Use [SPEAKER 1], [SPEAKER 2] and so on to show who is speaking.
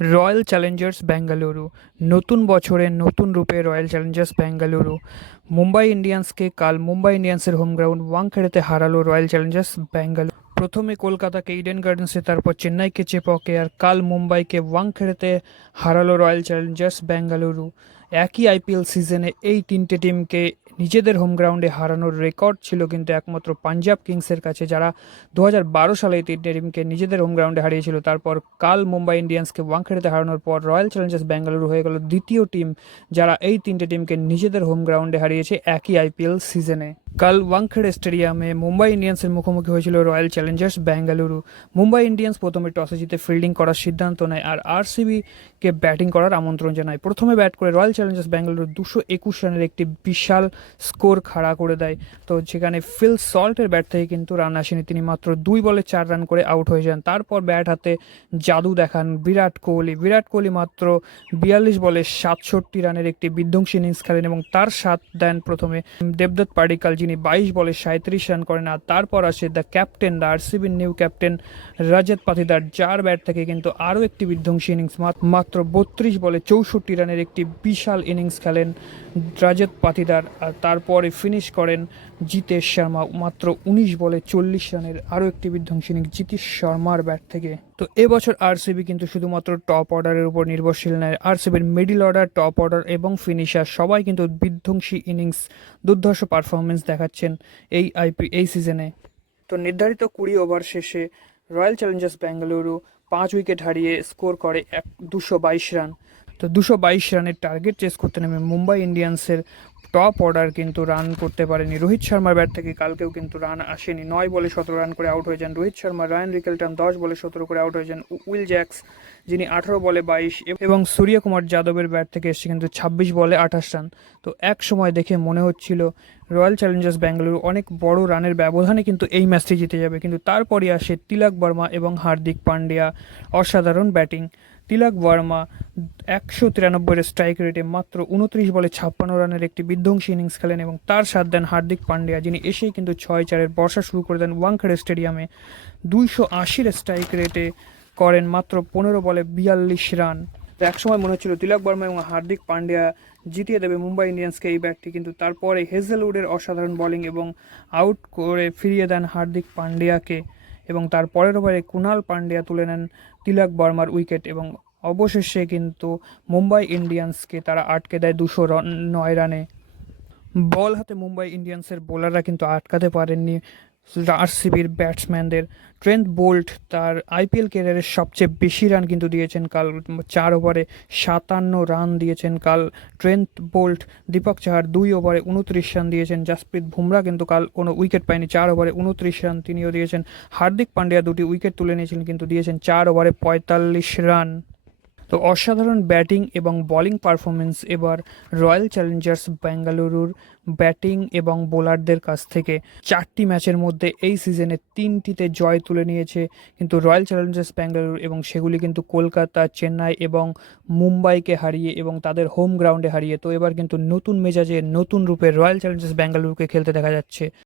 [SPEAKER 1] Royal Challengers Bengaluru নতুন বছরে নতুন রূপে রয়্যাল চ্যালেঞ্জার্স বেঙ্গালুরু মুম্বাই ইন্ডিয়ান্সকে কাল মুম্বাই ইন্ডিয়ান্সের হোম গ্রাউন্ড ওয়াংখেড়েতে হারালো রয়্যাল চ্যালেঞ্জার্স বেঙ্গালুরু প্রথমে কলকাতাকে ইডেন গার্ডেন্সে তারপর চেন্নাইকে চেপকে আর কাল মুম্বাইকে ওয়াংখেড়েতে হারালো রয়্যাল চ্যালেঞ্জার্স বেঙ্গালুরু একই আইপিএল সিজনে এই তিনটে টিমকে নিজেদের হোম গ্রাউন্ডে হারানোর রেকর্ড ছিল কিন্তু একমাত্র পাঞ্জাব কিংসের কাছে, যারা দু হাজার বারো সালে এই তিনটে টিমকে নিজেদের হোম গ্রাউন্ডে হারিয়েছিল। তারপর কাল মুম্বাই ইন্ডিয়ান্সকে ওয়াংখেড়েতে হারানোর পর রয়্যাল চ্যালেঞ্জার্স বেঙ্গালুরু হয়ে গেল দ্বিতীয় টিম, যারা এই তিনটে টিমকে নিজেদের হোম গ্রাউন্ডে হারিয়েছে একই আইপিএল সিজনে। কাল ওয়াংখেড়ে স্টেডিয়ামে মুম্বাই ইন্ডিয়ান্সের মুখোমুখি হয়েছিল Royal Challengers Bengaluru Mumbai Indians প্রথমে টসে জিতে ফিল্ডিং করার সিদ্ধান্ত নেয় আর আরসিবিকে ব্যাটিং করার আমন্ত্রণ জানায়। প্রথমে ব্যাট করে রয়্যাল চ্যালেঞ্জার্স বেঙ্গালুরু দুশো একুশ রানের একটি বিশাল স্কোর খাড়া করে দেয়। তো যেখানে ফিল সল্টের ব্যাট থেকে কিন্তু রান আসেনি, তিনি মাত্র দুই বলে চার রান করে আউট হয়ে যান। তারপর ব্যাট হাতে জাদু দেখান বিরাট কোহলি। বিরাট কোহলি মাত্র বিয়াল্লিশ বলে সাতষট্টি রানের একটি বিধ্বংসী ইনিংস খেলেন এবং তার সাত দেন প্রথমে দেবদত্ত পাডিকাল, যিনি বাইশ বলে সাঁত্রিশ রান করেন। আর তারপর আসে দ্য ক্যাপ্টেন দ্য আরসিবির নিউ ক্যাপ্টেন রজত পাতিদার যার ব্যাট থেকে কিন্তু আরও একটি বিধ্বংসী ইনিংস মাত্র বত্রিশ বলে চৌষট্টি রানের একটি বিশাল ইনিংস খেলেন রজত পাতিদার আর তারপরে ফিনিশ করেন জিতেশ শর্মা। মাত্র উনিশ বলে চল্লিশ রানের আরও একটি বিধ্বংসী ইনিংস জিতেশ শর্মার ব্যাট থেকে। তো এবছর আরসিবি কিন্তু শুধুমাত্র টপ অর্ডারের উপর নির্ভরশীল নয়, আরসিবির মিডিল অর্ডার টপ অর্ডার এবং ফিনিশার সবাই কিন্তু বিধ্বংসী ইনিংস দুর্ধর্ষ পারফরমেন্স দেখাচ্ছেন এই আইপি এই সিজনে তো নির্ধারিত কুড়ি ওভার শেষে রয়্যাল চ্যালেঞ্জার্স বেঙ্গালুরু পাঁচ উইকেট হারিয়ে স্কোর করে এক, দুশো বাইশ রান। তো দুশো বাইশ রানের টার্গেট চেস করতে নেমে মুম্বাই ইন্ডিয়ান্সের টপ অর্ডার কিন্তু রান করতে পারেনি। রোহিত শর্মার ব্যাট থেকে কালকেও কিন্তু রান আসেনি। নয় বলে সতেরো রান করে আউট হয়ে যান রোহিত শর্মা, রায়ন রিকেলটন দশ বলে সতেরো করে আউট হয়ে যান উইল জ্যাক্স, যিনি আঠারো বলে বাইশ, এবং সূর্যকুমার যাদবের ব্যাট থেকে এসছে কিন্তু ছাব্বিশ বলে আঠাশ রান তো এক সময় দেখে মনে হচ্ছিল রয়্যাল চ্যালেঞ্জার্স ব্যাঙ্গালুরু অনেক বড় রানের ব্যবধানে কিন্তু এই ম্যাচটি জিতে যাবে। কিন্তু তারপরই আসে তিলক বর্মা এবং হার্দিক পান্ডিয়া। অসাধারণ ব্যাটিং তিলক বর্মা একশো তিরানব্বই স্ট্রাইক রেটে মাত্র উনত্রিশ বলে ছাপ্পান্ন রানের একটি বিধ্বংসী ইনিংস খেলেন এবং তার সাথ দেন হার্দিক পান্ডিয়া, যিনি এসেই কিন্তু ছয় চারের বর্ষা শুরু করে দেন ওয়াংখেড়ে স্টেডিয়ামে। দুইশো আশির স্ট্রাইক রেটে করেন মাত্র পনেরো বলে বিয়াল্লিশ রান। তো একসময় মনে হচ্ছিল তিলক বর্মা এবং হার্দিক পান্ডিয়া জিতিয়ে দেবে মুম্বাই ইন্ডিয়ান্সকে এই ব্যাটটি, কিন্তু তারপরে হেজেলউডের অসাধারণ বোলিং এবং আউট করে ফিরিয়ে দেন হার্দিক পান্ডিয়াকে। এবং তার পরের ওভারে কুণাল পান্ডিয়া তুলে নেন তিলক বর্মার উইকেট এবং অবশেষে কিন্তু মুম্বাই ইন্ডিয়ান্সকে তারা আটকে দেয় দুশো রান নয় রানে। বল হাতে মুম্বাই ইন্ডিয়ান্সের বোলাররা কিন্তু আটকাতে পারেননি। আরসিবির ব্যাটসম্যানদের। ট্রেন্ট বোল্ট তার আইপিএল ক্যারিয়ারের সবচেয়ে বেশি রান কিন্তু দিয়েছেন কাল, চার ওভারে সাতান্ন রান দিয়েছেন কাল। ট্রেন্ট বোল্ট দীপক চাহার দুই ওভারে উনত্রিশ রান দিয়েছেন। জাসপ্রীত বুমরা কিন্তু কাল কোনো উইকেট পায়নি, চার ওভারে উনত্রিশ রান তিনিও দিয়েছেন। হার্দিক পান্ডিয়া দুটি উইকেট তুলে নিয়েছিলেন কিন্তু দিয়েছেন চার ওভারে পঁয়তাল্লিশ রান। তো অসাধারণ ব্যাটিং এবং বোলিং পারফরমেন্স এবার রয়্যাল চ্যালেঞ্জার্স বেঙ্গালুরুর ব্যাটিং এবং বোলারদের কাছ থেকে। চারটি ম্যাচের মধ্যে এই সিজনে তিনটিতে জয় তুলে নিয়েছে কিন্তু রয়্যাল চ্যালেঞ্জার্স বেঙ্গালুরু এবং সেগুলি কিন্তু কলকাতা, চেন্নাই এবং মুম্বাইকে হারিয়ে এবং তাদের হোম গ্রাউন্ডে হারিয়ে। তো এবার কিন্তু নতুন মেজাজে নতুন রূপে রয়্যাল চ্যালেঞ্জার্স বেঙ্গালুরুকে খেলতে দেখা যাচ্ছে।